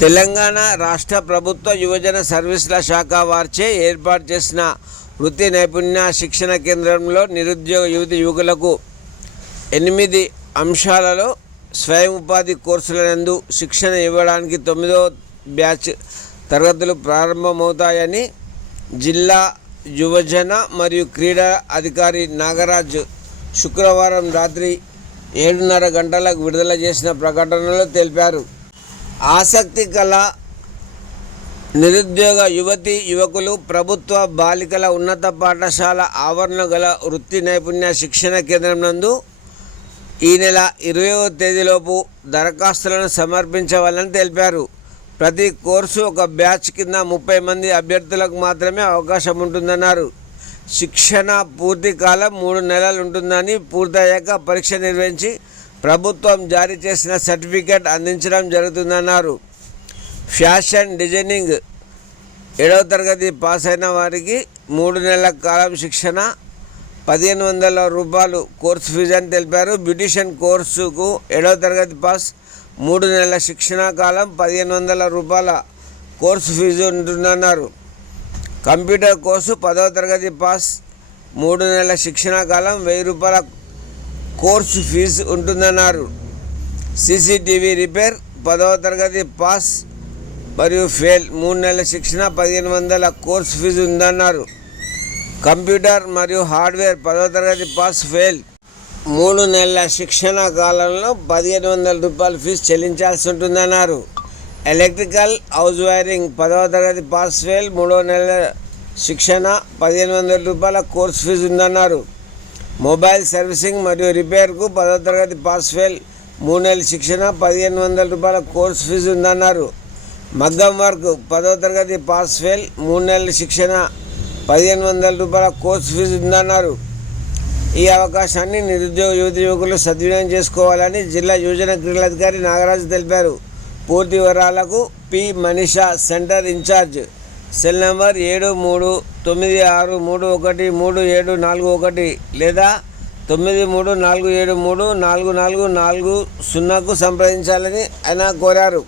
తెలంగాణ రాష్ట్ర ప్రభుత్వ యువజన సర్వీసుల శాఖ వారిచే ఏర్పాటు చేసిన వృత్తి నైపుణ్య శిక్షణ కేంద్రంలో నిరుద్యోగ యువతి యువకులకు ఎనిమిది అంశాలలో స్వయం ఉపాధి కోర్సులనందు శిక్షణ ఇవ్వడానికి తొమ్మిదో బ్యాచ్ తరగతులు ప్రారంభమవుతాయని జిల్లా యువజన మరియు క్రీడా అధికారి నాగరాజ్ శుక్రవారం రాత్రి ఏడున్నర గంటలకు విడుదల చేసిన ప్రకటనలో తెలిపారు. ఆసక్తి గల నిరుద్యోగ యువతి యువకులు ప్రభుత్వ బాలికల ఉన్నత పాఠశాల ఆవరణ గల వృత్తి నైపుణ్య శిక్షణ కేంద్రం నందు ఈ నెల ఇరవయవ తేదీలోపు దరఖాస్తులను సమర్పించవాలని తెలిపారు. ప్రతి కోర్సు ఒక బ్యాచ్ కింద ముప్పై మంది అభ్యర్థులకు మాత్రమే అవకాశం ఉంటుందన్నారు. శిక్షణ పూర్తి కాలం మూడు నెలలు ఉంటుందని పూర్తయ్యాక పరీక్ష నిర్వహించి ప్రభుత్వం జారీ చేసిన సర్టిఫికేట్ అందించడం జరుగుతుందన్నారు. ఫ్యాషన్ డిజైనింగ్ ఏడవ తరగతి పాస్ అయిన వారికి మూడు నెలల కాలం శిక్షణ పదిహేను వందల రూపాయలు కోర్సు ఫీజు అని తెలిపారు. బ్యూటిషియన్ కోర్సుకు ఏడవ తరగతి పాస్ మూడు నెలల శిక్షణ కాలం పదిహేను వందల రూపాయల కోర్సు ఫీజు ఉంటుందన్నారు. కంప్యూటర్ కోర్సు పదవ తరగతి పాస్ మూడు నెలల శిక్షణ కాలం వెయ్యి రూపాయల కోర్సు ఫీజు ఉంటుందన్నారు. సీసీటీవీ రిపేర్ పదవ తరగతి పాస్ మరియు ఫెయిల్ మూడు నెలల శిక్షణ పదిహేను వందల కోర్సు ఫీజు ఉందన్నారు. కంప్యూటర్ మరియు హార్డ్వేర్ పదవ తరగతి పాస్ ఫెయిల్ మూడు నెలల శిక్షణ కాలంలో పదిహేను వందల రూపాయల ఫీజు చెల్లించాల్సి ఉంటుందన్నారు. ఎలక్ట్రికల్ హౌస్ వైరింగ్ పదవ తరగతి పాస్ ఫెయిల్ మూడో నెలల శిక్షణ పదిహేను వందల రూపాయల కోర్సు ఫీజు ఉందన్నారు. మొబైల్ సర్వీసింగ్ మరియు రిపేర్కు పదవ తరగతి పాస్ ఫెయిల్ మూడు నెలల శిక్షణ పదిహేను వందల రూపాయల కోర్సు ఫీజు ఉందన్నారు. మగ్గం వర్క్ పదో తరగతి పాస్ ఫెయిల్ మూడు నెలల శిక్షణ పదిహేను వందల రూపాయల కోర్సు ఫీజు ఉందన్నారు. ఈ అవకాశాన్ని నిరుద్యోగ యువతి యువకులు సద్వినియోగం చేసుకోవాలని జిల్లా యువజన క్రీడలాధికారి నాగరాజు తెలిపారు. పూర్తి వివరాలకు P Manisha centre incharge. Cell number ఏడు మూడు తొమ్మిది ఆరు మూడు ఒకటి మూడు ఏడు నాలుగు ఒకటి లేదా తొమ్మిది మూడు నాలుగు ఏడు మూడు నాలుగు నాలుగు నాలుగు సున్నాకు సంప్రదించాలని ఆయన కోరారు.